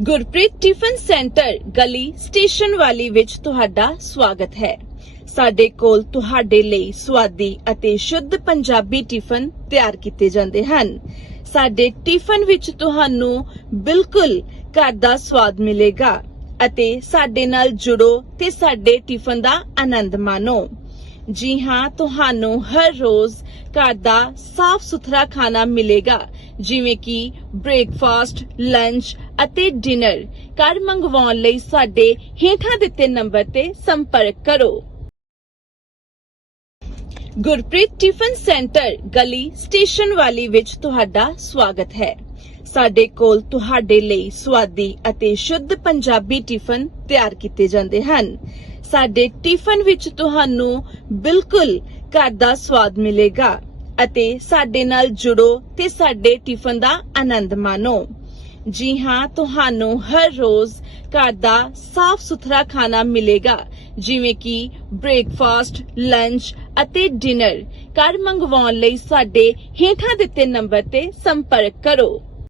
Gurpreet tiffin centre ਗਲੀ station ਵਾਲੀ ਵਿੱਚ ਤੁਹਾਡਾ ਸਵਾਗਤ ਹੈ। ਸਾਡੇ ਕੋਲ ਤੁਹਾਡੇ ਲਈ ਸਵਾਦੀ ਅਤੇ ਸ਼ੁੱਧ ਪੰਜਾਬੀ ਟਿਫਨ ਤਿਆਰ ਕੀਤੇ ਜਾਂਦੇ ਹਨ। ਸਾਡੇ ਟਿਫਨ ਵਿੱਚ ਤੁਹਾਨੂੰ ਬਿਲਕੁਲ ਘਰ ਦਾ ਸਵਾਦ ਮਿਲੇਗਾ ਅਤੇ ਸਾਡੇ ਨਾਲ ਜੁੜੋ ਤੇ ਸਾਡੇ ਟਿਫਨ ਦਾ ਆਨੰਦ ਮਾਣੋ। ਜੀ ਹਾਂ, ਤੁਹਾਨੂੰ ਹਰ ਰੋਜ਼ ਘਰ ਦਾ ਸਾਫ਼ ਸੁਥਰਾ ਖਾਣਾ ਮਿਲੇਗਾ ਜਿਵੇਂ ਕਿ ਬ੍ਰੇਕਫਾਸਟ ਲੰਚ ਅਤੇ ਡਿਨਰ ਘਰ ਮੰਗਵਾਉਣ ਲਈ ਸਾਡੇ ਹੇਠਾਂ ਦਿੱਤੇ ਨੰਬਰ ਤੇ ਸੰਪਰਕ ਕਰੋ। ਗੁਰਪ੍ਰੀਤ ਟਿਫਨ ਸੈਂਟਰ, ਗਲੀ ਸਟੇਸ਼ਨ ਵਾਲੀ ਵਿੱਚ ਤੁਹਾਡਾ ਸਵਾਗਤ ਹੈ। ਸਾਡੇ ਕੋਲ ਤੁਹਾਡੇ ਲਈ ਸਵਾਦੀ ਅਤੇ ਸ਼ੁੱਧ ਪੰਜਾਬੀ ਟਿਫਨ ਤਿਆਰ ਕੀਤੇ ਜਾਂਦੇ ਹਨ। ਸਾਡੇ ਟਿਫਨ ਵਿੱਚ ਤੁਹਾਨੂੰ ਬਿਲਕੁਲ ਘਰ ਦਾ ਸਵਾਦ ਮਿਲੇਗਾ। ਅਤੇ ਸਾਡੇ ਨਾਲ ਜੁੜੋ ਤੇ ਸਾਡੇ ਟਿਫਨ ਦਾ ਆਨੰਦ ਮਾਣੋ। ਜੀ ਹਾਂ, ਤੁਹਾਨੂੰ ਹਰ ਰੋਜ਼ ਘਰ ਦਾ ਸਾਫ਼ ਸੁਥਰਾ ਖਾਣਾ ਮਿਲੇਗਾ, ਜਿਵੇਂ ਕਿ ਬ੍ਰੇਕਫਾਸਟ ਲੰਚ ਅਤੇ ਡਿਨਰ ਘਰ ਮੰਗਵਾਉਣ ਲਈ ਸਾਡੇ ਹੇਠਾਂ ਦਿੱਤੇ ਨੰਬਰ ਤੇ ਸੰਪਰਕ ਕਰੋ।